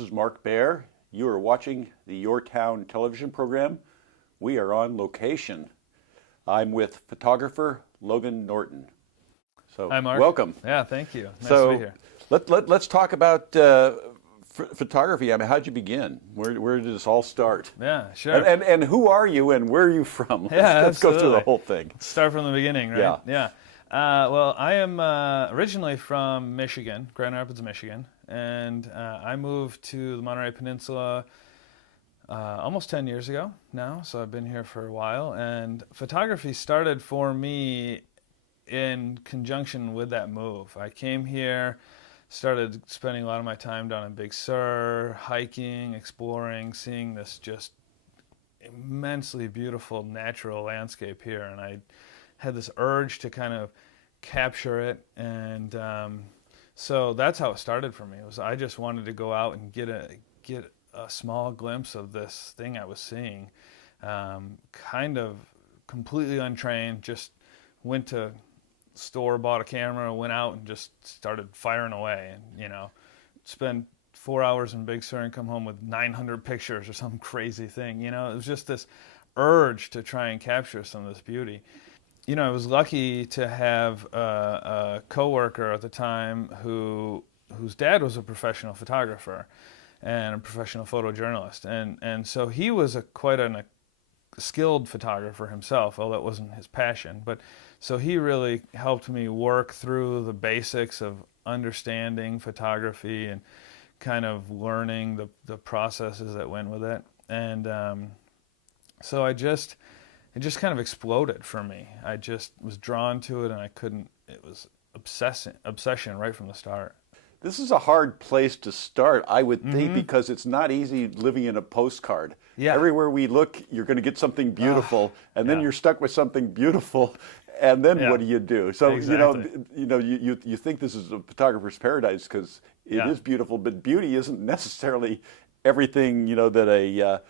is Mark Baer. You are watching the YourTown television program. We are on location. I'm with photographer Logan Norton. So, Hi, Mark. welcome. Yeah, thank you. Nice So, to be here. let's talk about photography. I mean, how'd you begin? Where did this all start? Yeah, sure. And who are you and where are you from? Yeah, Let's go through the absolutely. whole thing. Start from the beginning, right? Yeah. Well, I am originally from Michigan, Grand Rapids, Michigan, and I moved to the Monterey Peninsula almost 10 years ago now, so I've been here for a while. And photography started for me in conjunction with that move. I came here, started spending a lot of my time down in Big Sur, hiking, exploring, seeing this just immensely beautiful natural landscape here, and I had this urge to kind of capture it, and so that's how it started for me. It was I just wanted to go out and get a small glimpse of this thing I was seeing, kind of completely untrained. Just went to store, bought a camera, went out and just started firing away, and spend 4 hours in Big Sur and come home with 900 pictures or some crazy thing. It was just this urge to try and capture some of this beauty. I was lucky to have a coworker at the time whose dad was a professional photographer and a professional photojournalist, and so he was quite a skilled photographer himself, although it wasn't his passion. But so he really helped me work through the basics of understanding photography and kind of learning the processes that went with it, and so it just kind of exploded for me. I just was drawn to it, and I couldn't. It was obsession right from the start. This is a hard place to start, I would think, because it's not easy living in a postcard. Yeah. Everywhere we look, you're going to get something beautiful, and then yeah. you're stuck with something beautiful, and then Yeah. what do you do? So Exactly. you think this is a photographer's paradise because it Yeah. is beautiful, but beauty isn't necessarily everything that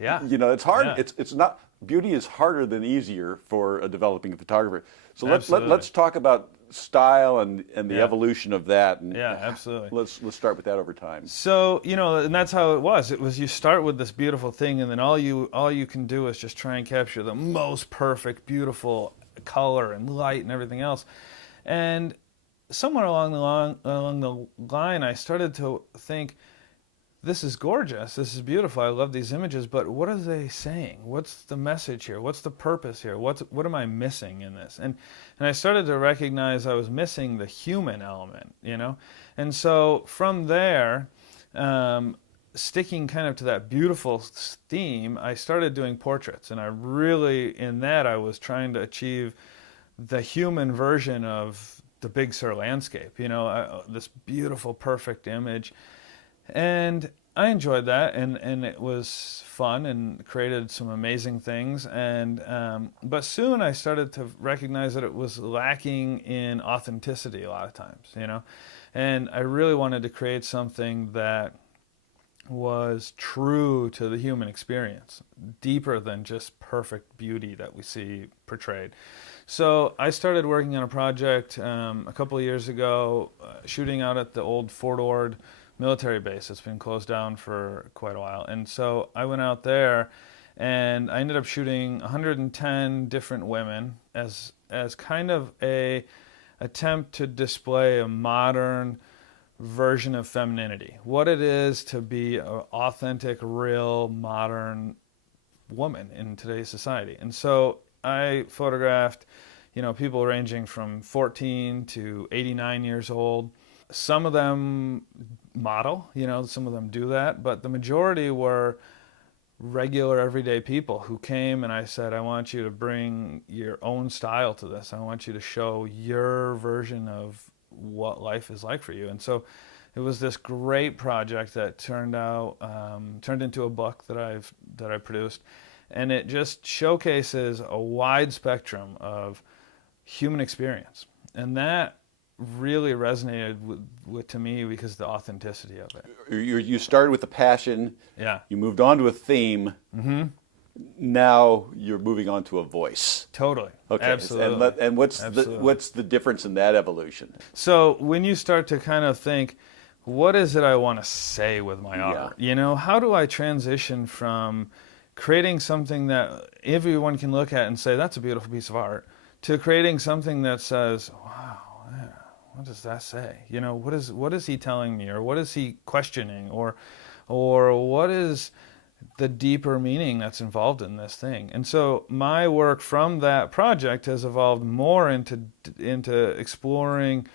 it's hard. Yeah. It's not. Beauty is harder than easier for a developing photographer. So Absolutely. let's talk about style and the Yeah. evolution of that. And Yeah, absolutely. Let's start with that over time. So and that's how it was. It was you start with this beautiful thing, and then all you can do is just try and capture the most perfect, beautiful color and light and everything else. And somewhere along the line, I started to think, this is gorgeous, this is beautiful, I love these images, but what are they saying? What's the message here? What's the purpose here? What am I missing in this? And I started to recognize I was missing the human element, And so from there, sticking kind of to that beautiful theme, I started doing portraits, and I was trying to achieve the human version of the Big Sur landscape, this beautiful, perfect image. And I enjoyed that, and it was fun and created some amazing things. And but soon I started to recognize that it was lacking in authenticity a lot of times, And I really wanted to create something that was true to the human experience, deeper than just perfect beauty that we see portrayed. So I started working on a project a couple of years ago, shooting out at the old Fort Ord military base. It's been closed down for quite a while. And so I went out there, and I ended up shooting 110 different women as kind of a attempt to display a modern version of femininity, what it is to be an authentic, real, modern woman in today's society. And so I photographed, people ranging from 14 to 89 years old. Some of them model, some of them do that, but the majority were regular, everyday people who came, and I said, I want you to bring your own style to this. I want you to show your version of what life is like for you. And so it was this great project that turned into a book that I produced, and it just showcases a wide spectrum of human experience, and that really resonated with to me because of the authenticity of it. You started with a passion. Yeah. You moved on to a theme. Mm-hmm. Now you're moving on to a voice. Totally. Okay. Absolutely. And what's Absolutely. what's the difference in that evolution? So when you start to kind of think, what is it I want to say with my art? You know, how do I transition from creating something that everyone can look at and say, that's a beautiful piece of art, to creating something that says, wow, yeah, what does that say? You know, what is he telling me, or what is he questioning, or what is the deeper meaning that's involved in this thing? And so my work from that project has evolved more into exploring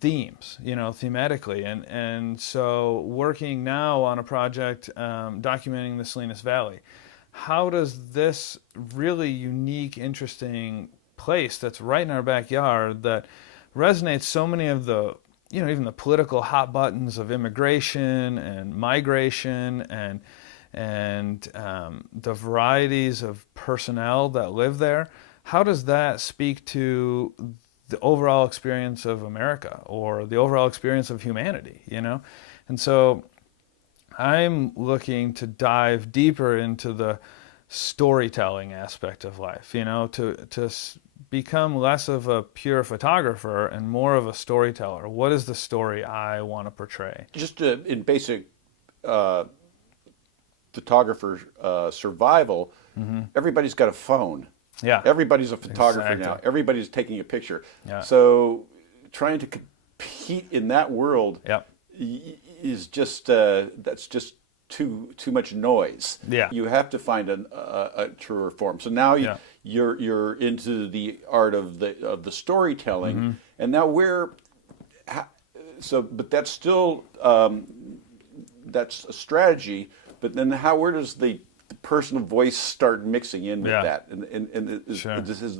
themes, you know, thematically, and so working now on a project documenting the Salinas Valley. How does this really unique, interesting place that's right in our backyard, that resonates so many of the, you know, even the political hot buttons of immigration and migration and the varieties of personnel that live there, how does that speak to the overall experience of America or the overall experience of humanity, you know? And so I'm looking to dive deeper into the storytelling aspect of life, you know, to become less of a pure photographer and more of a storyteller. What is the story I want to portray? Just in basic photographer survival, everybody's got a phone. Yeah. Everybody's a photographer Exactly. now. Everybody's taking a picture. Yeah. So trying to compete in that world Yep. is just that's just too much noise. Yeah. You have to find a truer form. So now Yeah. you're into the art of the storytelling, and now but that's still that's a strategy. But then where does the personal voice start mixing in with Yeah. that, and Sure. does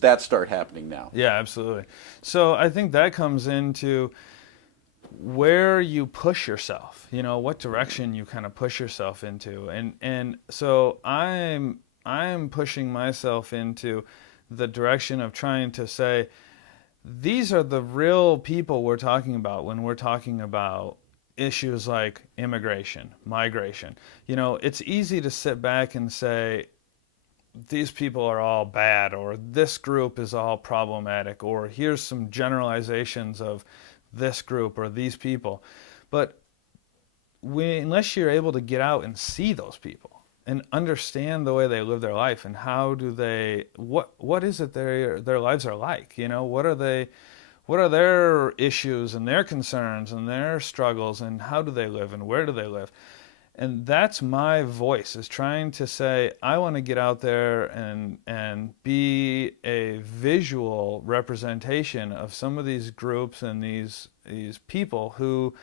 that start happening now? Yeah, absolutely. So I think that comes into where you push yourself, you know, what direction you kind of push yourself into. And so I'm pushing myself into the direction of trying to say, these are the real people we're talking about when we're talking about issues like immigration, migration. You know, it's easy to sit back and say, these people are all bad, or this group is all problematic, or here's some generalizations of this group or these people. But unless you're able to get out and see those people and understand the way they live their life, and how do they, what is it their lives are like, you know, what are their issues and their concerns and their struggles, and how do they live and where do they live? And that's my voice, is trying to say, I want to get out there and be a visual representation of some of these groups and these people who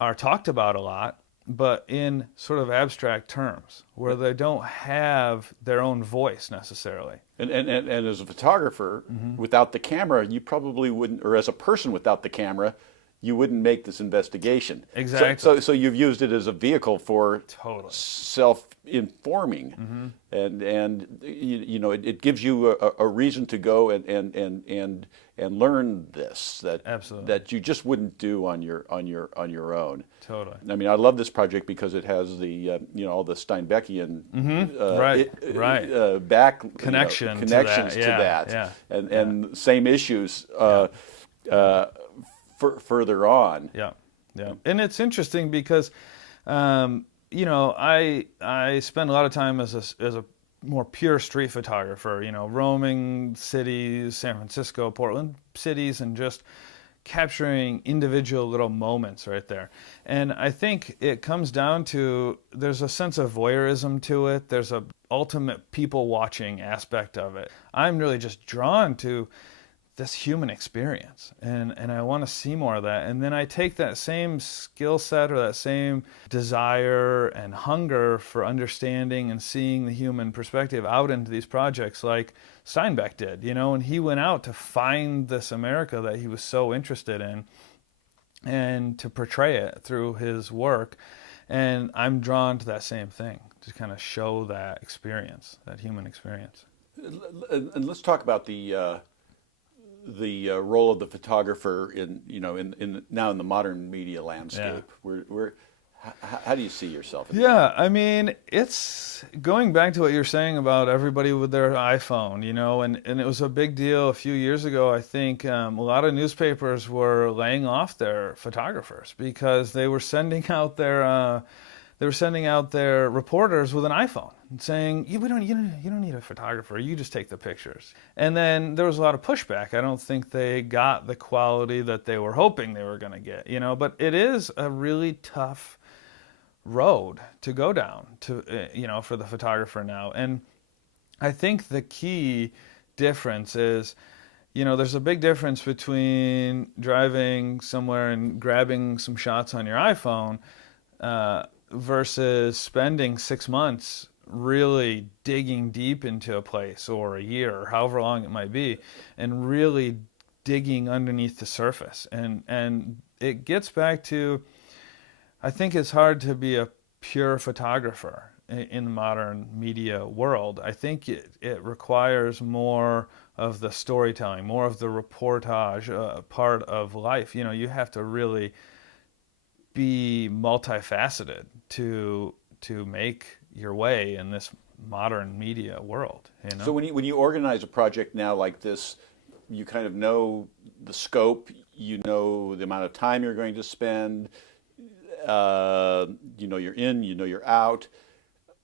are talked about a lot, but in sort of abstract terms, where they don't have their own voice necessarily. And as a photographer, without the camera, you probably wouldn't, or as a person without the camera, you wouldn't make this investigation. Exactly. So you've used it as a vehicle for Totally. self-informing, and you know, it gives you a reason to go and learn this Absolutely. that you just wouldn't do on your own. Totally. I mean, I love this project because it has the you know, all the Steinbeckian Right. back Connections to Yeah. that, Yeah. and same issues further on. Yeah, yeah, and it's interesting because, you know, I spend a lot of time as a more pure street photographer, you know, roaming cities, San Francisco, Portland cities, and just capturing individual little moments right there. And I think it comes down to, there's a sense of voyeurism to it. There's a ultimate people watching aspect of it. I'm really just drawn to this human experience, and I want to see more of that. And then I take that same skill set or that same desire and hunger for understanding and seeing the human perspective out into these projects like Steinbeck did, you know, and he went out to find this America that he was so interested in and to portray it through his work. And I'm drawn to that same thing, to kind of show that experience, that human experience. And let's talk about the role of the photographer in, you know, in now in the modern media landscape. Yeah. How do you see yourself? Yeah, I mean, it's going back to what you're saying about everybody with their iPhone, and it was a big deal a few years ago. I think a lot of newspapers were laying off their photographers because they were sending out their reporters with an iPhone and saying, "You don't need a photographer. You just take the pictures." And then there was a lot of pushback. I don't think they got the quality that they were hoping they were going to get, But it is a really tough road to go down for the photographer now. And I think the key difference is, there's a big difference between driving somewhere and grabbing some shots on your iPhone versus spending 6 months really digging deep into a place, or a year, or however long it might be, and really digging underneath the surface. And it gets back to, I think it's hard to be a pure photographer in the modern media world. I think it requires more of the storytelling, more of the reportage part of life. You have to really be multifaceted to make your way in this modern media world. So when you organize a project now like this, you kind of know the scope, you know the amount of time you're going to spend. You're in, you're out,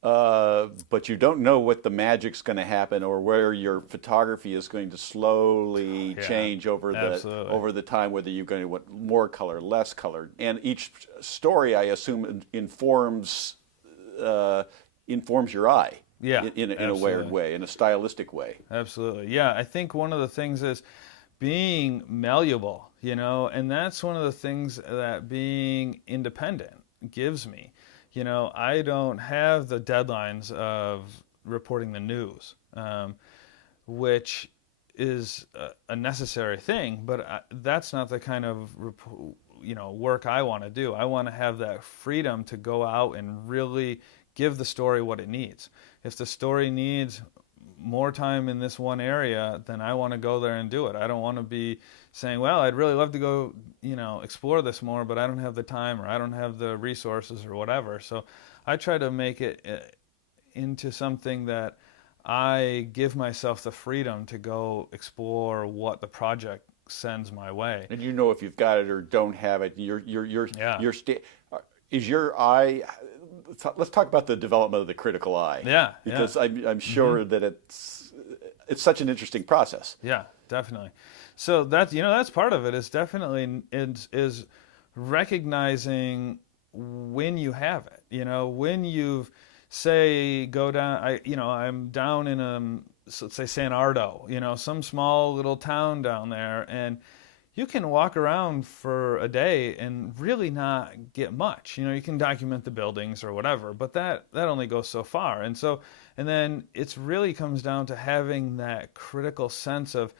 but you don't know what the magic's going to happen, or where your photography is going to slowly change over the time, whether you're going to want more color, less color. And each story, I assume, informs your eye. Yeah, in a weird way, in a stylistic way. Absolutely. Yeah, I think one of the things is being malleable, and that's one of the things that being independent gives me. I don't have the deadlines of reporting the news, which is a necessary thing, but that's not the kind of work I want to do. I want to have that freedom to go out and really give the story what it needs. If the story needs more time in this one area, then I want to go there and do it. I don't want to be saying, well, I'd really love to go, explore this more, but I don't have the time, or I don't have the resources, or whatever. So I try to make it into something that I give myself the freedom to go explore what the project sends my way. And if you've got it or don't have it, is your eye. Let's talk about the development of the critical eye. Yeah, because I'm sure that it's such an interesting process. Yeah, definitely. So that's part of it. Is definitely is recognizing when you have it. When you've go down. I'm down in let's say San Ardo. Some small little town down there, and you can walk around for a day and really not get much. You can document the buildings or whatever, but that only goes so far. And then it really comes down to having that critical sense of,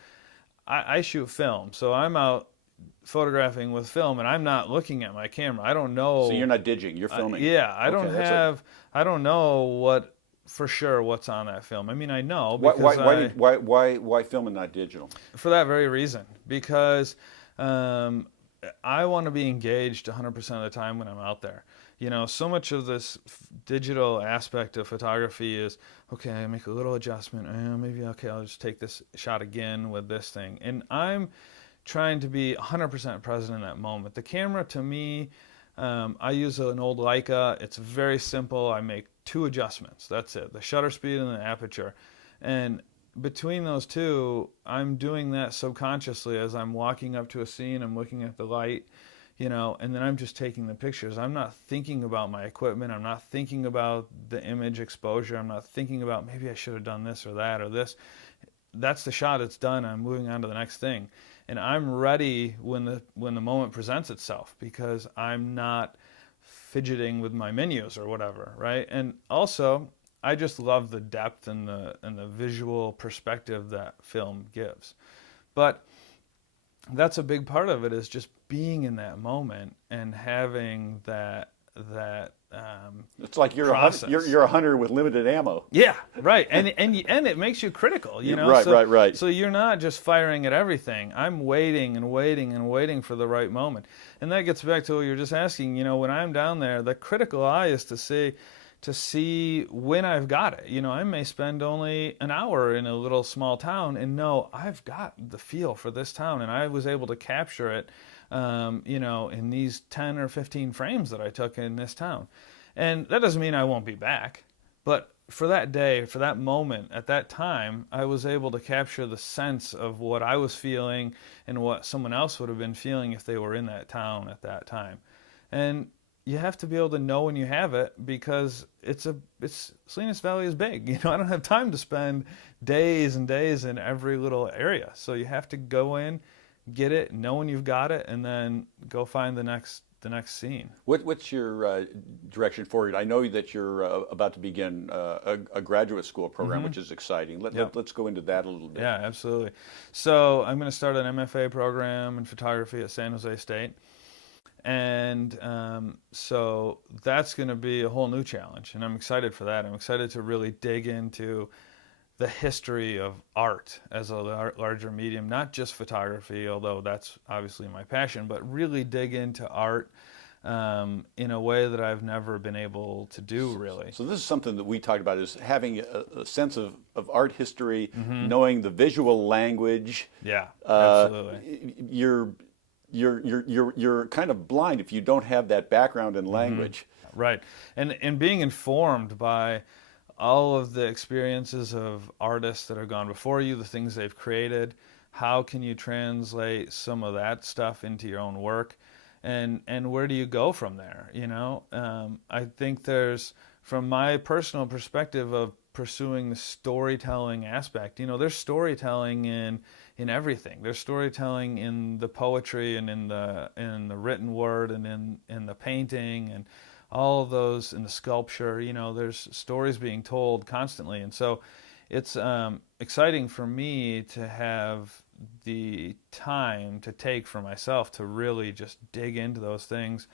I shoot film, so I'm out photographing with film, and I'm not looking at my camera. I don't know. So you're not digging, you're filming. I don't know for sure what's on that film. I mean, I know because why film and not digital? For that very reason, because I want to be engaged 100% of the time when I'm out there. So much of this digital aspect of photography is, okay, I make a little adjustment, maybe I'll just take this shot again with this thing, and I'm trying to be 100% present in that moment. The camera, to me, I use an old Leica. It's very simple. I make 2 adjustments. That's it. The shutter speed and the aperture. And between those two, I'm doing that subconsciously as I'm walking up to a scene. I'm looking at the light, and then I'm just taking the pictures. I'm not thinking about my equipment. I'm not thinking about the image exposure. I'm not thinking about maybe I should have done this or that or this. That's the shot. It's done. I'm moving on to the next thing. And I'm ready when the moment presents itself, because I'm not fidgeting with my menus or whatever, right? And also, I just love the depth and the visual perspective that film gives. But that's a big part of it, is just being in that moment and having that it's like you're process. you're a hunter with limited ammo. Yeah, right, and it makes you critical, you know. Right. So you're not just firing at everything. I'm waiting and waiting and waiting for the right moment, and that gets back to what you were just asking. You know, when I'm down there, the critical eye is to see when I've got it. You know, I may spend only an hour in a little small town and know I've got the feel for this town, and I was able to capture it. You know, in these 10 or 15 frames that I took in this town. And that doesn't mean I won't be back, but for that day, for that moment, at that time, I was able to capture the sense of what I was feeling and what someone else would have been feeling if they were in that town at that time. And you have to be able to know when you have it, because Salinas Valley is big. You know, I don't have time to spend days and days in every little area. So you have to go in, get it, know when you've got it, and then go find the next scene. What's your direction forward? I know that you're about to begin a graduate school program, which is exciting. Let's go into that a little bit. Yeah, absolutely. So I'm going to start an MFA program in photography at San Jose State. And so that's going to be a whole new challenge, and I'm excited for that. I'm excited to really dig into the history of art as a larger medium, not just photography, although that's obviously my passion, but really dig into art in a way that I've never been able to do, really. So this is something that we talked about, is having a sense of art history, knowing the visual language. Yeah, absolutely. You're kind of blind if you don't have that background in language. Right, and being informed by all of the experiences of artists that have gone before you, the things they've created, how can you translate some of that stuff into your own work, and where do you go from there, you know? I think there's, from my personal perspective of pursuing the storytelling aspect, you know, there's storytelling in everything. There's storytelling in the poetry and in the written word and in the painting and all of those, in the sculpture. You know, there's stories being told constantly, and so it's exciting for me to have the time to take for myself to really just dig into those things,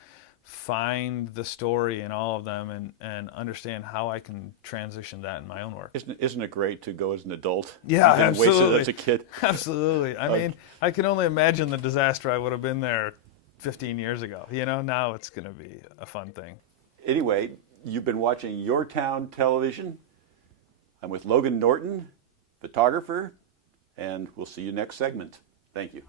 find the story in all of them, and understand how I can transition that in my own work. Isn't it great to go as an adult? Yeah, and absolutely. As a kid. Absolutely. I mean, I can only imagine the disaster I would have been there 15 years ago. You know, now it's going to be a fun thing. Anyway, you've been watching YourTown Television. I'm with Logan Norton, photographer, and we'll see you next segment. Thank you.